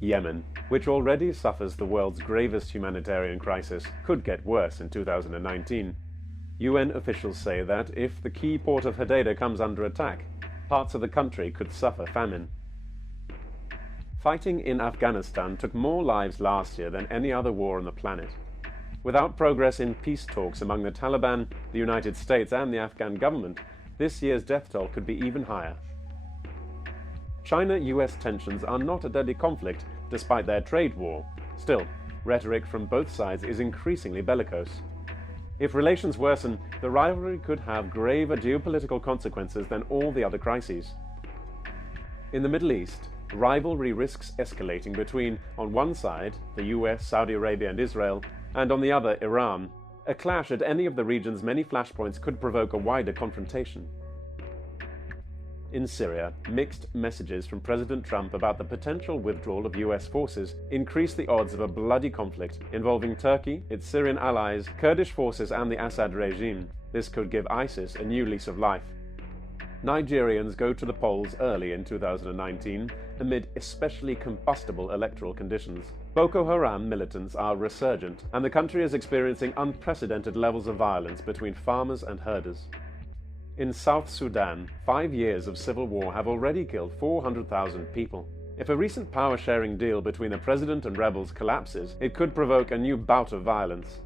Yemen, which already suffers the world's gravest humanitarian crisis, could get worse in 2019. UN officials say that if the key port of Hodeidah comes under attack, parts of the country could suffer famine. Fighting in Afghanistan took more lives last year than any other war on the planet. Without progress in peace talks among the Taliban, the United States and the Afghan government, this year's death toll could be even higher. China-US tensions are not a deadly conflict despite their trade war. Still, rhetoric from both sides is increasingly bellicose. If relations worsen, the rivalry could have graver geopolitical consequences than all the other crises. In the Middle East, rivalry risks escalating between, on one side, the US, Saudi Arabia and Israel, and on the other, Iran. A clash at any of the region's many flashpoints could provoke a wider confrontation. In Syria, mixed messages from President Trump about the potential withdrawal of US forces increase the odds of a bloody conflict involving Turkey, its Syrian allies, Kurdish forces and the Assad regime. This could give ISIS a new lease of life. Nigerians go to the polls early in 2019 amid especially combustible electoral conditions. Boko Haram militants are resurgent, and the country is experiencing unprecedented levels of violence between farmers and herders. In South Sudan, 5 years of civil war have already killed 400,000 people. If a recent power-sharing deal between the president and rebels collapses, it could provoke a new bout of violence.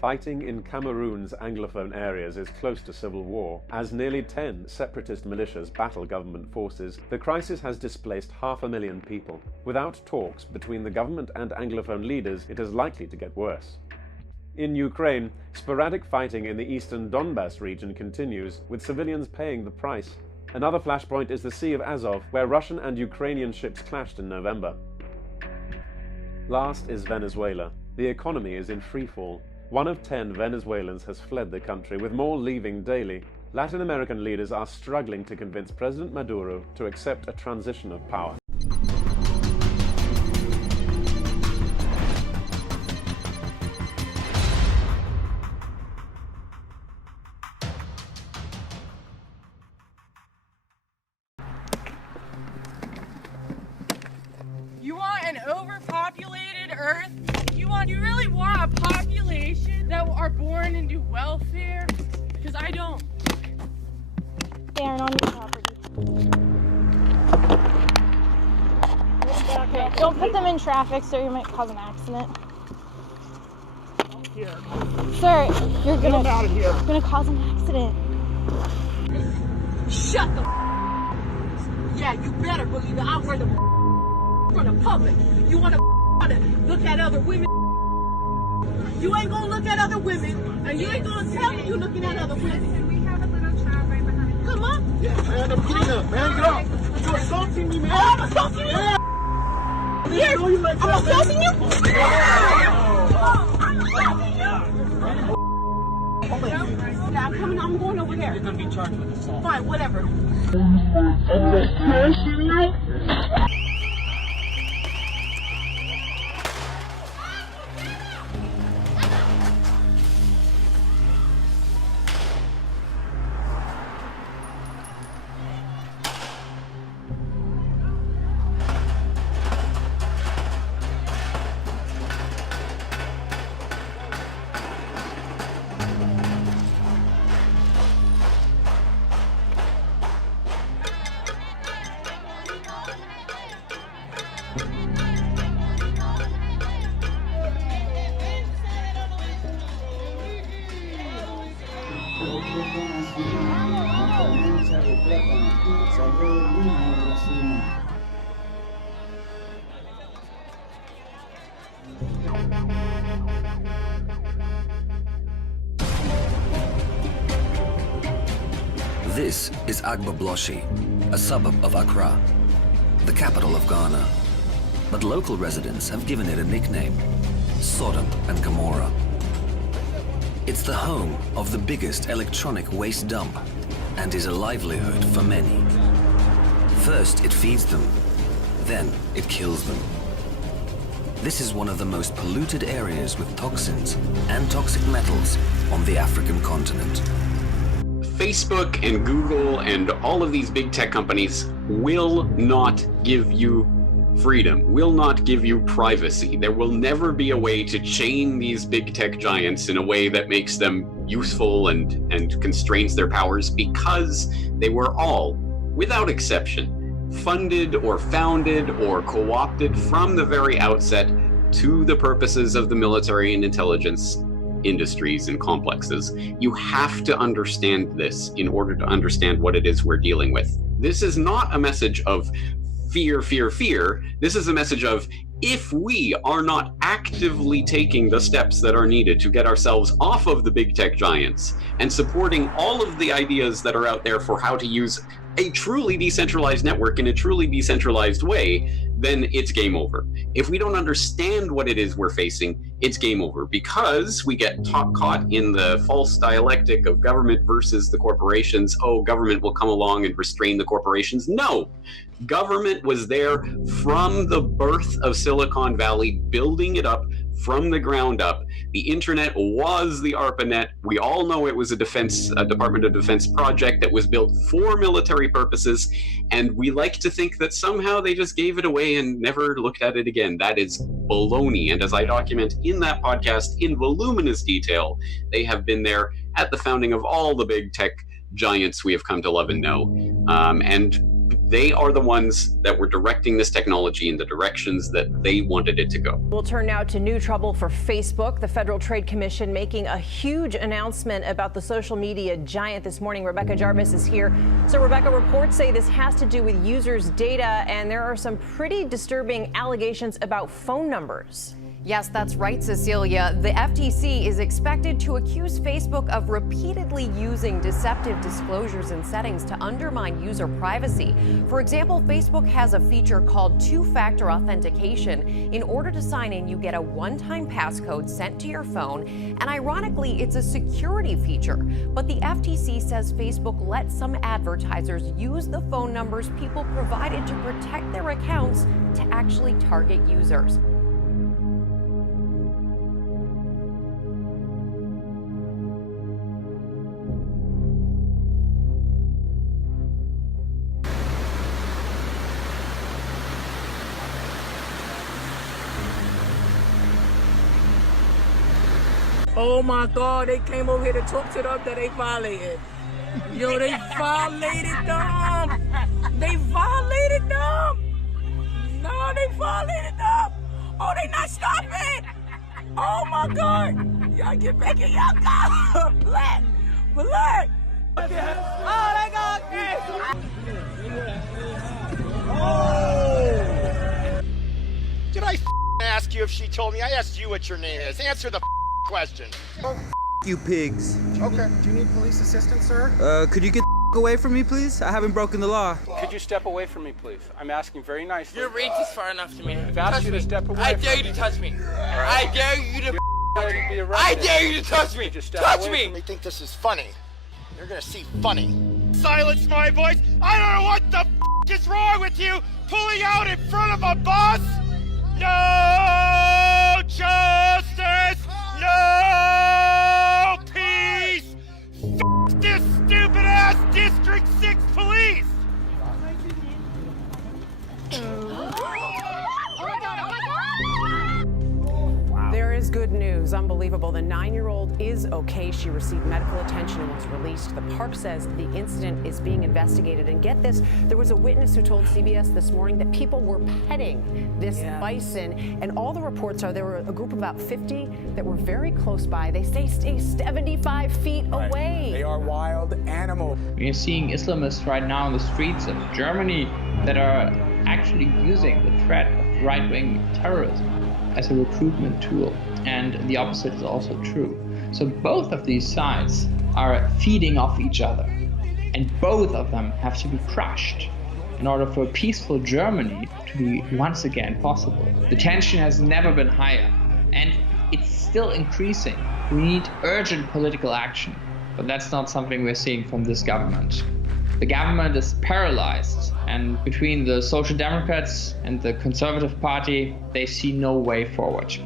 Fighting in Cameroon's Anglophone areas is close to civil war. As nearly 10 separatist militias battle government forces, the crisis has displaced 500,000 people. Without talks between the government and Anglophone leaders, it is likely to get worse. In Ukraine, sporadic fighting in the eastern Donbas region continues, with civilians paying the price. Another flashpoint is the Sea of Azov, where Russian and Ukrainian ships clashed in November. Last is Venezuela. The economy is in freefall. 1 of 10 Venezuelans has fled the country, with more leaving daily. Latin American leaders are struggling to convince President Maduro to accept a transition of power. You want an overpopulated Earth? You really want a population that are born into welfare? Because I don't. Aaron, on your property. Okay, don't put them in traffic, sir. You might cause an accident. Here. Sir, you're Get him out of here. gonna cause an accident. Shut the Yeah, you better believe that I'm for the public. You want to look at other women? You ain't gonna look at other women, and you ain't gonna tell me you're looking at other women. We have a little child right behind you. Come on. Yeah, man, I'm getting up, man. Get up. You're assaulting me, man. Oh, I'm assaulting you? Yes, I'm assaulting you? Now, I'm going over there. You're gonna be charged with assault. Fine, whatever. This is Agbabloshi, a suburb of Accra, the capital of Ghana. But local residents have given it a nickname, Sodom and Gomorrah. It's the home of the biggest electronic waste dump and is a livelihood for many. First, it feeds them, then it kills them. This is one of the most polluted areas with toxins and toxic metals on the African continent. Facebook and Google and all of these big tech companies will not give you freedom, will not give you privacy. There will never be a way to chain these big tech giants in a way that makes them useful and constrains their powers, because they were all, without exception, funded or founded or co-opted from the very outset to the purposes of the military and intelligence industries and complexes. You have to understand this in order to understand what it is we're dealing with. This is not a message of fear, fear, fear. This is a message of, if we are not actively taking the steps that are needed to get ourselves off of the big tech giants and supporting all of the ideas that are out there for how to use a truly decentralized network in a truly decentralized way, then it's game over. If we don't understand what it is we're facing, it's game over, because we get caught in the false dialectic of government versus the corporations. Oh, government will come along and restrain the corporations. No, government was there from the birth of Silicon Valley, building it up from the ground up. The internet was the ARPANET. We all know it was a Department of Defense project that was built for military purposes, and we like to think that somehow they just gave it away and never looked at it again. That is baloney, and as I document in that podcast in voluminous detail, they have been there at the founding of all the big tech giants we have come to love and know, and they are the ones that were directing this technology in the directions that they wanted it to go. We'll turn now to new trouble for Facebook. The Federal Trade Commission making a huge announcement about the social media giant this morning. Rebecca Jarvis is here. So, Rebecca, reports say this has to do with users' data, and there are some pretty disturbing allegations about phone numbers. Yes, that's right, Cecilia. The FTC is expected to accuse Facebook of repeatedly using deceptive disclosures and settings to undermine user privacy. For example, Facebook has a feature called two-factor authentication. In order to sign in, you get a one-time passcode sent to your phone, and ironically, it's a security feature. But the FTC says Facebook lets some advertisers use the phone numbers people provided to protect their accounts to actually target users. Oh my God, they came over here to talk to them that they violated. Yo, they violated them. They violated them. No, they violated them. Oh, they not stopping. Oh my God. Y'all get back in y'all car. Black. Black. Oh, they got Oh! Did I ask you if she told me? I asked you what your name is. Answer the question. You pigs. Okay. Do you need police assistance, sir? Could you get the away from me, please? I haven't broken the law. Could you step away from me, please? I'm asking very nicely. Your reach is far enough to me. I've asked you to step away. I dare you to touch me. I dare you to. I dare you to touch me. Touch me. They think this is funny. You're gonna see funny. Silence my voice. I don't know what the is wrong with you. Pulling out in front of a bus. No justice. No peace. This stupid ass District 6 police. There is good news. Unbelievable. The 9-year-old is okay. She received medical attention and was released. The park says the incident is being investigated. And get this, there was a witness who told CBS this morning that people were petting this bison. And all the reports are there were a group of about 50 that were very close by. They say stay 75 feet away. They are wild animals. We are seeing Islamists right now in the streets of Germany that are actually using the threat of right-wing terrorism as a recruitment tool, and the opposite is also true. So both of these sides are feeding off each other, and both of them have to be crushed in order for a peaceful Germany to be once again possible. The tension has never been higher, and it's still increasing. We need urgent political action, but that's not something we're seeing from this government. The government is paralyzed, and between the Social Democrats and the Conservative Party, they see no way forward.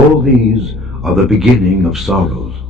All these are the beginning of sorrows.